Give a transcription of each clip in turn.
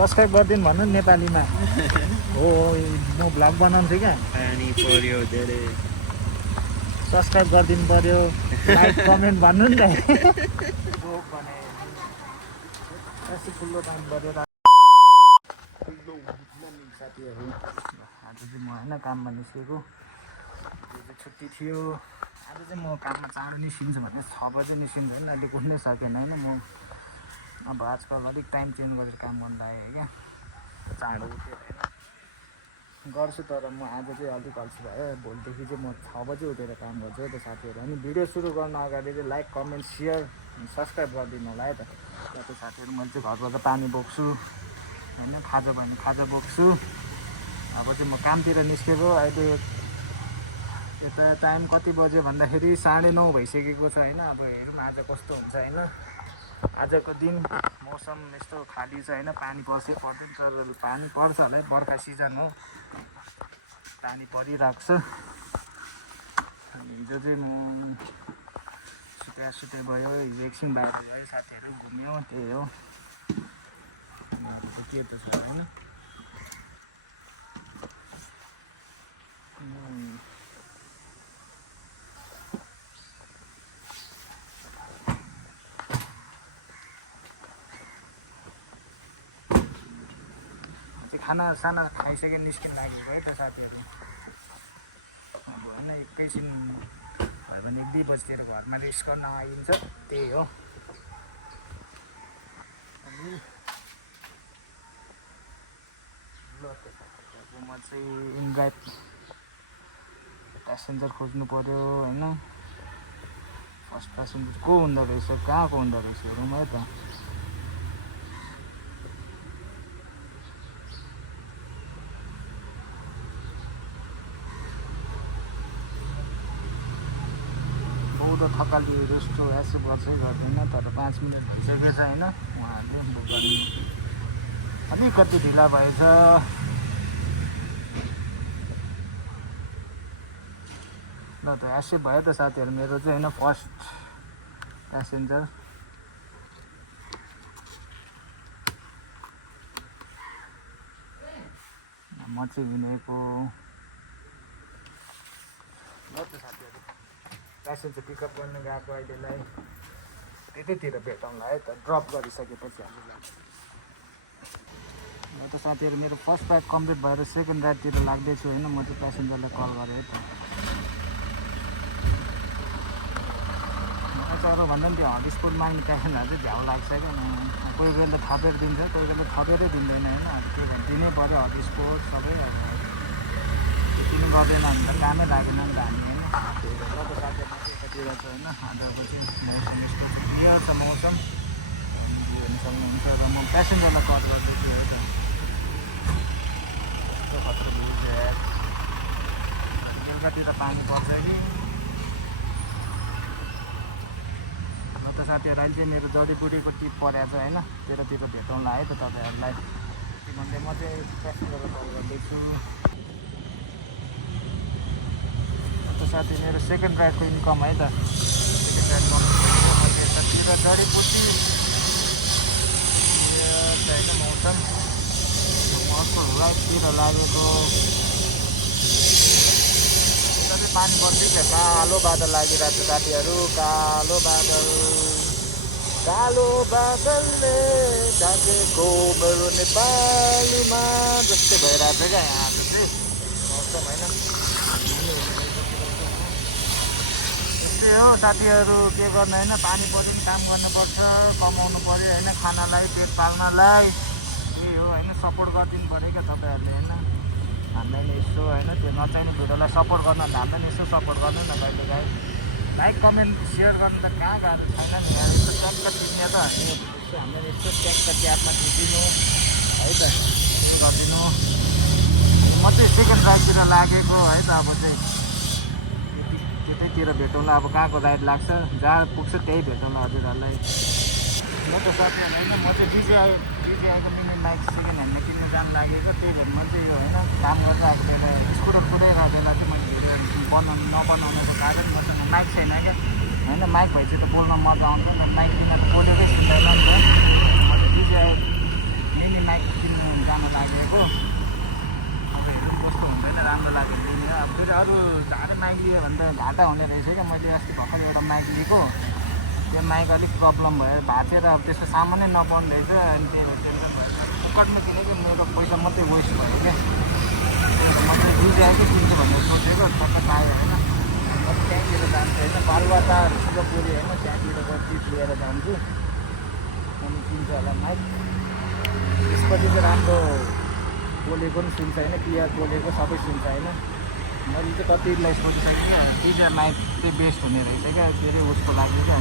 Subscribe गरिदिनु भन्नु नि नेपालीमा हो म भ्लग बनाउँछु क्या पानी पर्यो धेरै सब्सक्राइब गरिदिनु पर्यो लाइक कमेन्ट भन्नु नि त जोक भने ठुलो टाइम गरेर साथीहरू आज चाहिँ म होइन काममा निस्केको यो चाहिँ छुट्टी थियो आज चाहिँ म काममा चाँडो निस्किन्छु भने 6 बजे निस्किन्छु होइन अहिले कुद्नै सकेन होइन म अब आजकल अलिक टाइम चेन्ज गरेर काम गर्नु आएँ क्या चाँडो उठेर होइन गर्छु तर म आज चाहिँ अलिक अल्छी भयो भोलिदेखि चाहिँ म 6 बजे उठेर काम गर्छु है त साथीहरू अनि भिडियो सुरु गर्न अगाडि चाहिँ लाइक कमेन्ट सेयर सब्सक्राइब गरिदिनु होला है त साथीहरू मैले चाहिँ घरबाट पानी बोक्छु होइन खाजा भने खाजा बोक्छु अब चाहिँ म कामतिर निस्केको अहिले यता टाइम कति बज्यो भन्दाखेरि 9:30 भइसकेको छ होइन अब हेरौँ आज कस्तो हुन्छ होइन आजको दिन मौसम यस्तो खाली छ होइन पानी पर्छ पर्दैन तर पानी पर्छ होला है बर्खा सिजन हो पानी परिरहेको छ अनि हिजो चाहिँ सुते भयो हिजो एकछिन बाहिर गयो साथीहरू घुम्यो त्यही हो के त छ होइन खाना साना खाइसकेर निस्किन लागेको है त साथीहरू अब होइन एकैछिन भयो भने 1-2 बजीतिर घरमा रेस्ट गर्न आइन्छ त्यही हो अनि ल त साथीहरू म चाहिँ इनड्राइभ प्यासेन्जर खोज्नु पर्यो होइन फर्स्ट प्यासेन्जर को हुँदो रहेछ कहाँको हुँदो रहेछ हेरौँ है त बहुत थकाली रेस्टो यसो गर्छै गर्दैन तर 5 मिनट भइसकेको छ होइन उहाँहरूले बुक गर्नु अलिकति ढिला भएछ ल त यसै भयो त साथीहरू मेरो चाहिँ होइन फर्स्ट प्यासेन्जर म चाहिँ हिँडेको ल त साथीहरू प्यासेन्जर पिकअप गर्न गएको अहिलेलाई त्यतैतिर भेटौँला है त ड्रप गरिसकेपछि हामीलाई ल त साथीहरू मेरो फर्स्ट राइड कम्प्लिट भएर सेकेन्ड राइडतिर लाग्दैछु होइन म चाहिँ प्यासेन्जरलाई कल गरेँ है त अरू भन्दा पनि त्यो हटस्पट माग्ने प्यासेन्जरहरू चाहिँ झ्याउ लाग्छ क्या कोही बेला थपेर दिन्छ कोही बेला थपेरै दिँदैन होइन अब त्यही भएर दिनै पऱ्यो हटस्पट सबै अब किन गर्दैन भने त कामै लागेन नि त हामी होइन त्यही भएर त साथीहरू यतातिर छ होइन आजको चाहिँ मौसम यस्तो क्लियर छ मौसम हेर्नु सक्नुहुन्छ र म प्यासेन्जरलाई कल गर्दैछु है त यस्तो खतरा भ्यू छ यार बेलुकातिर पानी पर्छ कि म त साथीहरू अहिले चाहिँ मेरो जडीबुटीको टिप परेको छ होइन त्यतातिर भेटौँला है त तपाईँहरूलाई त्यही भन्दै म चाहिँ प्यासेन्जरलाई कल गर्दैछु साथी मेरो सेकेन्ड राइडको इन्कम है त सेकेन्ड राइड यतातिर जडीबुटी होइन मौसम अर्को राइडतिर लागेको यता चाहिँ पानी पर्दैछ कालो बादल लागिरहेको छ साथीहरू कालो बादलले ढाकेको मेरो नेपालीमा जस्तै भइरहेको छ क्या यहाँ चाहिँ मौसम होइन त्यही हो साथीहरू के गर्नु होइन पानी पर्यो पनि काम गर्नुपर्छ कमाउनु पऱ्यो होइन खानालाई पेट पाल्नलाई त्यही हो होइन सपोर्ट गरिदिनु पऱ्यो क्या तपाईँहरूले होइन हामीलाई नि यसो होइन त्यो नचाहिने भिडियोलाई सपोर्ट गर्नु भने हामीलाई नि यसो सपोर्ट गर्नु न कहिले काहीँ लाइक कमेन्ट सेयर गर्नु त कहाँ गाह्रो छैन नि यहाँ यस्तो ट्याक्क टिप्ने त यसो हामीलाई यस्तो ट्याक्क ट्यापमा टिपिदिनु है त यसो गरिदिनु म चाहिँ सेकेन्ड राइडतिर लागेको है त अब चाहिँ त्यतैतिर भेटौँला अब कहाँको राइड लाग्छ जहाँ पुग्छ त्यही भेटौँला हजुरहरूलाई म त साथीहरू होइन म चाहिँ डिजिआईको मिनी बाइक सेकेन्ड ह्यान्डमा किन्नु जानु लागेको त्यही भएर म चाहिँ यो होइन काम गर्दा अब बेला स्कुटर कुदाइरहेको बेला चाहिँ मैले भिडियो नबनाउनुको कारण मसँग माइक छैन क्या होइन माइक भएपछि त बोल्न मजा आउँछ नि माइक बिना त बोलेकै सुन्दैन नि त म चाहिँ डिजिआई मिनी माइक किन्नु भनेको। अब हेरौँ कस्तो हुँदैन, राम्रो लाग्यो लिने। अब फेरि अरू झारे माइक लियो भने त घाटा हुने रहेछ क्या। मैले अस्ति भर्खर एउटा माइक लिएको, त्यो माइक अलिक प्रब्लम भयो, भाँचेर अब त्यसको सामानै नपाउने रहेछ। अनि त्यही भएर फुकटमा किनेको मेरो पैसा मात्रै वेस्ट भयो क्या। म चाहिँ डिजाइकै किन्छु भनेर सोचेको, सबै पायो होइन। अब त्यहीँतिर जान्छु होइन, बालुवाटार शिवपुरी होइन, त्यहाँतिर चिज लिएर जान्छु अनि किन्छु होला माइक। त्यसपछि चाहिँ राम्रो बोलेको पनि सुन्छ होइन, क्लियर बोलेको सबै सुन्छ होइन। मैले चाहिँ कतिलाई सोधिसकेँ क्या, डिजे माइक चाहिँ बेस्ट हुने रहेछ क्या। के अरे उसको लागि क्या,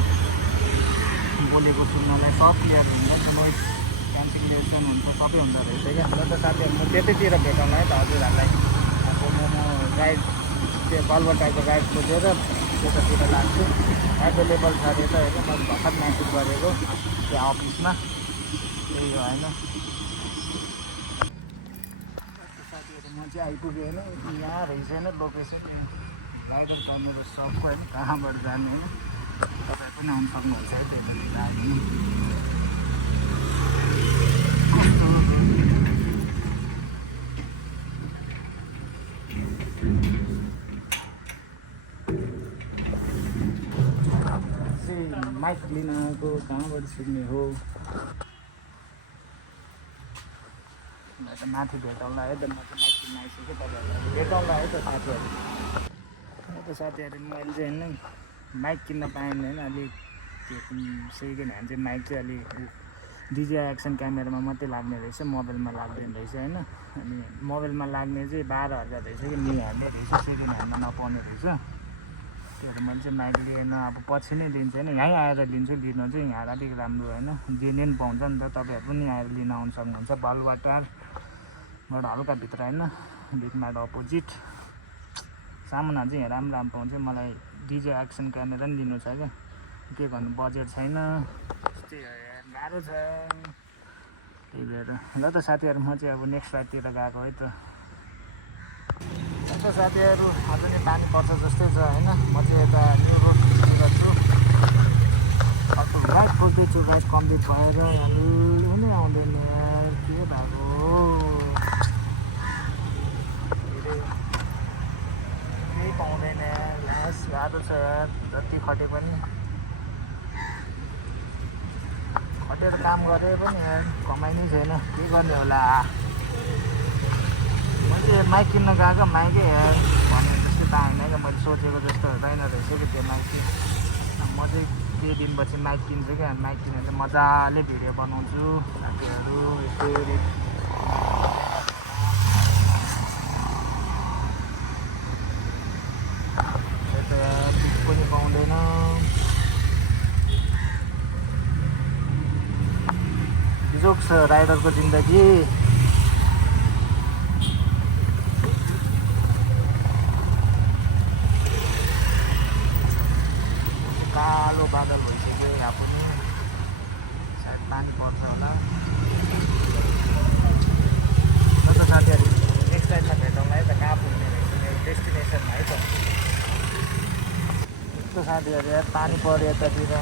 बोलेको सुन्नलाई सब क्लियर हुन्छ, नोइज क्यान्सलेसन हुन्छ, सबै हुँदो रहेछ क्या। र त साथीहरू म त्यतैतिर भेटाउँला है त हजुरहरूलाई। अब म गाइड त्यो बालुवाटारको गाइड खोजेर त्यतातिर लान्छु। एभाइलेबल छ अरे त होइन, मैले भर्खर म्यासेज गरेको त्यहाँ अफिसमा, त्यही हो होइन। साथीहरू म चाहिँ आइपुगेँ होइन, यहाँ रहेछ होइन लोकेसन, राइडर कर्नर सबको होइन, कहाँबाट जाने होइन। तपाईँ पनि आउनु सक्नुहुन्छ है त्यतातिर आयो भने। माइक लिन आएको, कहाँबाट सिक्ने हो म त माथि भेटाउँला है त। म चाहिँ माइक किन्न आइसकेँ, तपाईँहरूलाई भेटाउँला है त साथीहरू। त साथीहरू मैले चाहिँ होइन माइक किन्न पाएन होइन, अलिक त्यो सेकेन्ड ह्यान्ड चाहिँ माइक चाहिँ अलिक डिजिआई एक्सन क्यामेरामा मात्रै लाग्ने रहेछ, मोबाइलमा लाग्दैन रहेछ होइन। अनि मोबाइलमा लाग्ने चाहिँ 12,000 रहेछ कि न्यू ह्यान्डै रहेछ, सेकेन्ड ह्यान्डमा नपाउने रहेछ। त्यही भएर मैले चाहिँ माइक लिएन, अब पछि नै लिन्छु होइन। यहीँ आएर लिन्छु, लिनु चाहिँ यहाँ अलिक राम्रो होइन, जेन्युन पाउँछ नि त। तपाईँहरू पनि आएर लिन आउनु सक्नुहुन्छ, बालुवाटारबाट हल्का भित्र होइन, बिटमार्ट अपोजिट। सामानहरू चाहिँ यहाँ राम्रो राम्रो पाउँछ। मलाई डिजे एक्सन क्यामेरा पनि लिनु छ क्या, के गर्नु बजेट छैन, त्यस्तै गाह्रो छ। त्यही भएर ल त साथीहरू, म चाहिँ अब नेक्स्ट राइडतिर गएको है त। अन्त साथीहरू अझ नै पानी पर्छ जस्तै छ होइन। म चाहिँ यता न्यु रोडतिर छु, अर्को राइड खोज्दैछु। राइड कम्प्लिट भएर हल्लु नै आउँदैन यार, के भएको केही पाउँदैन यार, लास गाह्रो छ यार। जति खटे पनि, खटेर काम गरे पनि यार कमाइ नै छैन, के गर्ने होला। मैले माइक किन्न गएको, माइकै यार भने जस्तो त आएन क्या, मैले सोचेको जस्तो रहेन रहेछ कि त्यो माइक चाहिँ। म चाहिँ केही दिनपछि माइक किन्छु क्या, माइक किनेर चाहिँ मजाले भिडियो बनाउँछु साथीहरू। यस्तै यता पिक पनि पाउँदैन, जोक छ राइडरको जिन्दगी। कालो बादल भइसक्यो यहाँ पनि, सायद पानी पर्छ होला। त साथीहरू नेक्स्ट टाइममा भेटौँला है त, कहाँ पुग्ने रहेछ मेरो डेस्टिनेसनमा है त। यस्तो साथीहरू यार पानी पऱ्यो यतातिर।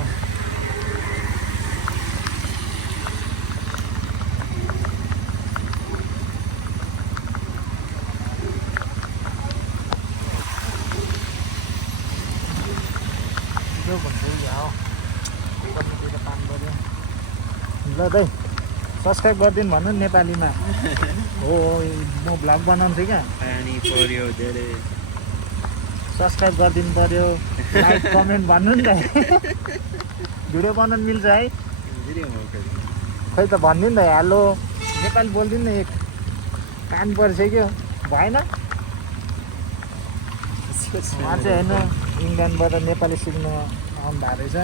ल दाइ सब्सक्राइब गरिदिनु भन्नु नि नेपालीमा। हो म भ्लग बनाउँछु क्या, पानी पर्यो धेरै, सब्सक्राइब गरिदिनु पऱ्यो, लाइक कमेन्ट भन्नु नि त। भिडियो बनाउनु मिल्छ है, खै त भनिदिनु नि त। हेलो नेपाली बोलिदिनु न, एक कान परिसक्यो भएन। उहाँ चाहिँ होइन इङ्ल्यान्डबाट नेपाली सिक्नु आउनु भएको रहेछ।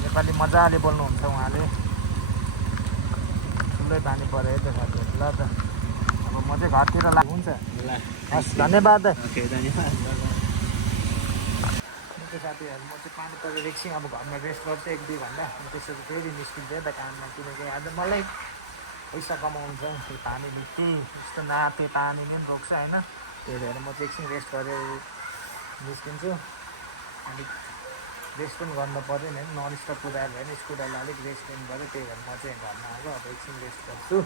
नेपाली मजाले बोल्नुहुन्छ उहाँले। ठुलै पानी पऱ्यो है त साथीहरू। ल त अब म चाहिँ घरतिर हुन्छ। हस् धन्यवाद। ओके धन्यवाद। साथीहरू म चाहिँ पानी परेर एकछिन अब घरमा रेस्ट गर्छु 1-2 घन्टा, त्यसपछि फेरि निस्किन्छ है त काममा। किनकि आज मलाई पैसा कमाउँछ त्यो पानीले त्यही यस्तो नाते पानी नै रोक्छ होइन। त्यही भएर म चाहिँ एकछिन रेस्ट गरेर निस्किन्छु। अलिक रेस्ट पनि गर्नु पऱ्यो नि, नन स्टप कुदायो भने स्कुटरलाई अलिक रेस्ट दिनु पऱ्यो। त्यही भएर म चाहिँ घरमा आएको अब एकछिन रेस्ट गर्छु।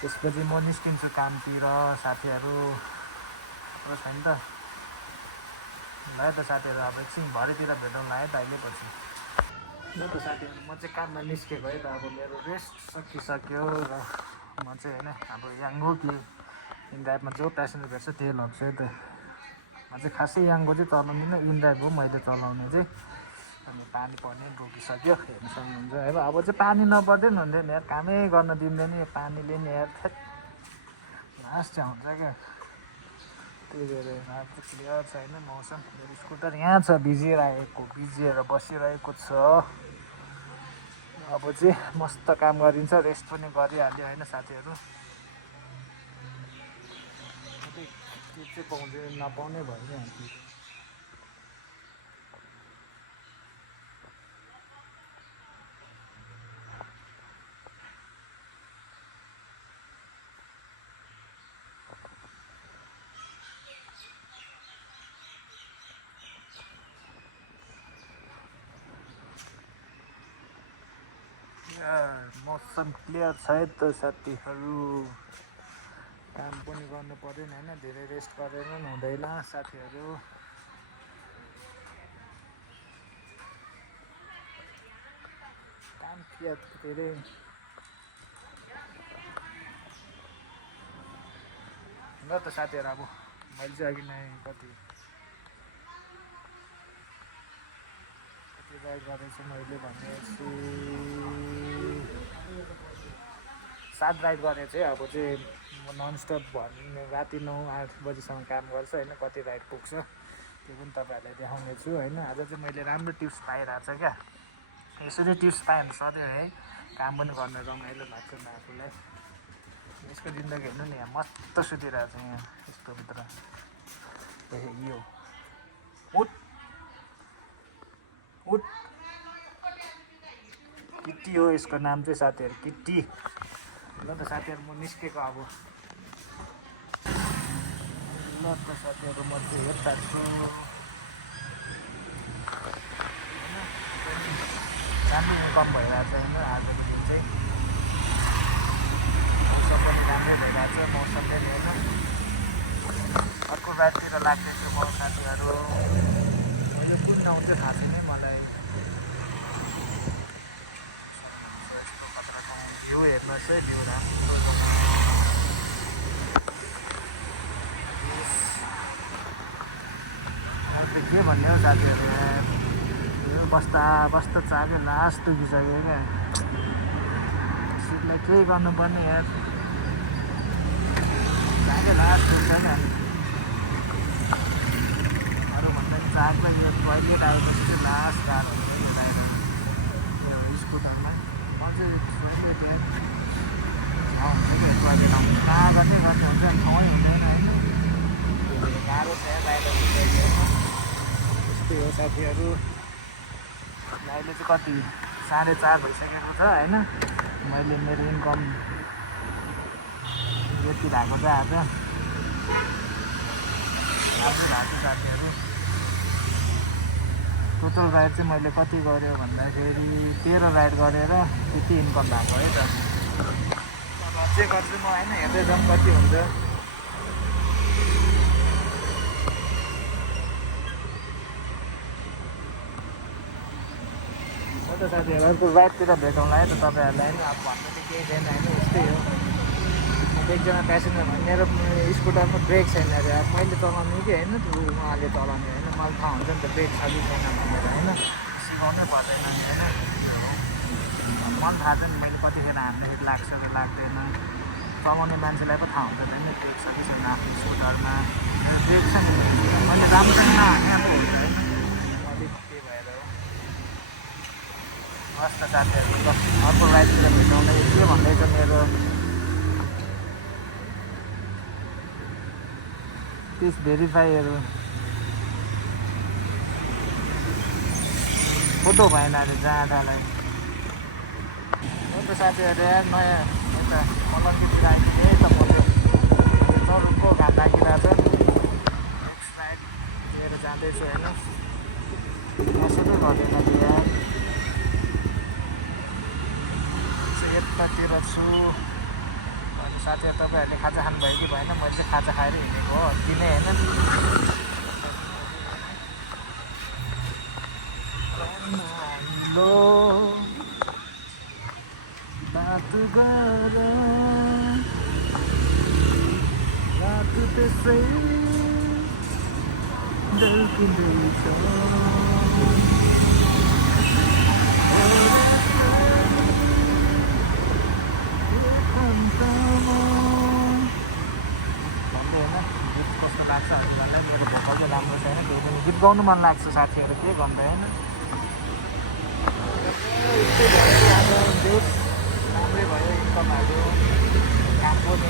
त्यसपछि म निस्किन्छु कामतिर। साथीहरू छैन त ल त साथीहरू, अब एकछिन भरेतिर भेटौँला है त अहिले पछि। ल त साथीहरू, म चाहिँ काममा निस्केको है त। अब मेरो रेस्ट सकिसक्यो र म चाहिँ होइन अब याङ्गो कि इनड्राइभमा जो प्यासेन्जर भेट्छ त्यही लग्छु है त। म चाहिँ खासै याङ्गो चाहिँ चलाउँदिनँ, इनड्राइभ हो मैले चलाउने चाहिँ। अनि पानी पर्ने रोकिसक्यो, हेर्नु सक्नुहुन्छ है। अब चाहिँ पानी नपर्दैन हुन्थ्यो नि यार, कामै गर्न दिँदैन यो पानीले नि यार, लास्ट चाहिँ हुन्छ क्या। त्यही भएर अब क्लियर छैन मौसम। मेरो स्कुटर यहाँ छ भिजिएर बसिरहेको छ। अब चाहिँ मस्त काम गरिन्छ, रेस्ट पनि गरिहाल्यो होइन साथीहरू। के चाहिँ पाउँदैन नपाउने भइहाल्थ्यो। मौसम क्लियर छ है त साथीहरू। काम पनि गर्नु पऱ्यो नि होइन, धेरै रेस्ट गरेर पनि हुँदैन साथीहरू। काम क्लियर धेरै ल त साथीहरू। अब मैले चाहिँ अघि नै कति राइड गरेको छु मैले भनेपछि 7 राइड गरेको चाहिँ। अब चाहिँ म ननस्टप भन्ने राति 9-8 बजीसम्म काम गर्छु होइन। कति राइड पुग्छ त्यो पनि तपाईँहरूलाई देखाउने छु होइन। आज चाहिँ मैले राम्रो टिप्स पाइरहेको छ क्या। यसरी टिप्स पाएँ भने सधैँ है काम पनि गर्न रमाइलो लाग्छ नि आफूलाई। यसको जिन्दगी हेर्नु नि, यहाँ मस्त सुतिरहेको छ यहाँ यस्तो भित्र। यो उठ उठ किट्टी हो यसको नाम चाहिँ साथीहरू, किट्टी। ल त साथीहरू, म निस्केको अब। ल त साथीहरू, म चाहिँ यता छु होइन। राम्रो इन्कम भइरहेको छ होइन आजको दिन चाहिँ। मौसम पनि राम्रै भइरहेको छ, मौसमले नि होइन। अर्को राइडतिर लाग्दैछु म साथीहरू। अहिले कुन ठाउँ चाहिँ थाहा छैन मलाई। यस्तो खतरा ठाउँ भ्यू हेर्नुहोस् है, भ्यू राम्रो छ। के भन्ने हो साथीहरू, बस्दा चाल्यो लास्ट दुखिसक्यो क्या। सिटलाई केही गर्नुपर्ने यार, चाल्यो लास्ट दुख्छ क्या। अरू भन्दा पनि चाल्यो यो टोइलेट आएपछि चाहिँ लास्ट गाह्रो हुन्छ यो ड्राइभर। त्यो स्कुटरमा म चाहिँ टोइलेट हुन्छ कि टोइलेट आउँछ कहाँ गर्दै हुन्छ नि, ठाउँै हुँदैन होइन। गाह्रो छ यार ड्राइभर। त्यस्तै हो साथीहरू। अहिले चाहिँ कति 4:30 भइसकेको छ होइन। मैले मेरो इन्कम यति भएको चाहिँ आज राम्रो भएको छ साथीहरू। टोटल राइड चाहिँ मैले कति गरेँ भन्दाखेरि 13 राइड गरेर त्यति इन्कम भएको है त। अझै गर्छु म होइन, हेर्दै जाउँ कति हुन्छ। त साथीहरू, अर्को राइडतिर भेटौँला है त तपाईँहरूलाई होइन। अब भन्नु चाहिँ केही छैन होइन, यस्तै हो। एकजना प्यासेन्जर भने मेरो स्कुटरमा ब्रेक छैन अरे। अब मैले चलाउने कि होइन, उहाँले चलाउने होइन, मलाई थाहा हुन्छ नि त ब्रेक छ कि छैन भनेर होइन। सिकाउनै पर्दैन होइन। मलाई थाहा छ नि मैले कतिखेर हान्दाखेरि लाग्छ कि लाग्दैन। चलाउने मान्छेलाई पो थाहा हुन्छ होइन ब्रेक छ कि छैन आफ्नो स्कुटरमा। मेरो ब्रेक छ नि, मैले राम्रोसँग नहाने अब हुन्छ होइन। अलिक त्यही भएर हो। हस् त साथीहरू, ल अर्को राइडतिर भेटौँला। के भन्दैछ मेरो प्लिज भेरिफाईहरू फोटो भएन अरे जाँदालाई। हो त साथीहरू यार, नयाँ यता मलङ्गीतिर आइपुगेँ है त म त्यो चरुको घाम लागिरहेको छ नेक्स्ट राइड लिएर जाँदैछु होइन असुलै गर्दैन कि यार यतातिर छु अनि साथीहरू तपाईँहरूले खाजा खानुभयो कि भएन मैले चाहिँ खाजा खाएर हिँडेको हो अति नै होइन बात गर रात त्यसै ढल्किँदैछ भन्दै होइन गीत कस्तो लाग्छ हामीलाई मेरो भोकल चाहिँ राम्रो छैन केही पनि गीत गाउनु मन लाग्छ साथीहरू के भन्दै होइन यस्तै भयो आज देश राम्रै भयो इन्कमहरू काम पनि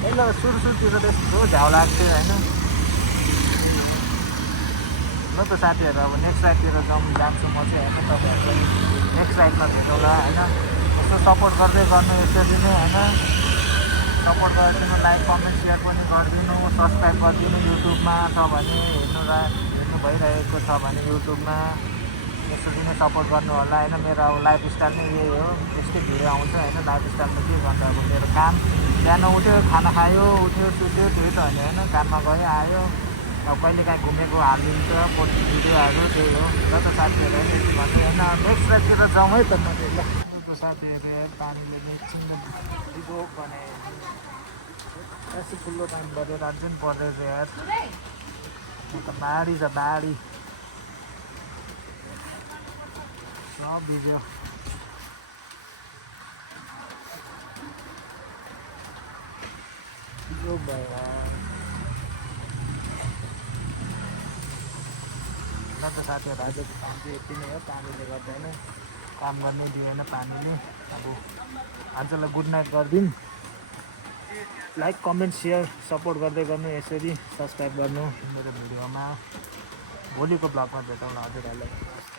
होइन ल सुरुतिर त यस्तो झ्याउ लाग्थ्यो होइन ल त साथीहरू अब नेक्स्ट राइडतिर जान्छु म चाहिँ होइन तपाईँहरूलाई नेक्स्ट राइडमा भेटौँला होइन यसो सपोर्ट गर्दै गर्नु यसरी नै होइन सपोर्ट गरिदिनु लाइक कमेन्ट सेयर पनि गरिदिनु सब्सक्राइब गरिदिनु युट्युबमा छ भने हेर्नु भइरहेको छ भने युट्युबमा यसरी नै सपोर्ट गर्नु होला होइन मेरो अब लाइफ स्टाइल नै यही हो त्यस्तै भिडियो आउँछ होइन लाइफ स्टाइलमा के गर्छ अब मेरो काम बिहान उठ्यो खाना खायो उठ्यो सुत्यो त्यही त होइन होइन काममा गयो आयो अब कहिलेकाहीँ घुमेको हालिदिन्छ भिडियोहरू त्यही हो र त साथीहरू भन्ने होइन नेक्स्ट राइडतिर जाउँ है त म चाहिँ ल साथीहरू पानीले एकछिन दिगो बनाए यस्तो ठुलो टाइम गरेर अझै पनि पर्दैछ यार म त बाढी छ बाढी सब भिज्यो भएर ल त साथीहरू आजको काम चाहिँ यति नै हो पानीले गर्दा नै काम गर्नै दिएन पानीले अब आजलाई गुड नाइट गरिदिउँ लाइक कमेन्ट सेयर सपोर्ट गर्दै गर्नु यसरी सब्सक्राइब गर्नु मेरो भिडियोमा भोलिको ब्लगमा भेटौँला हजुरहरूलाई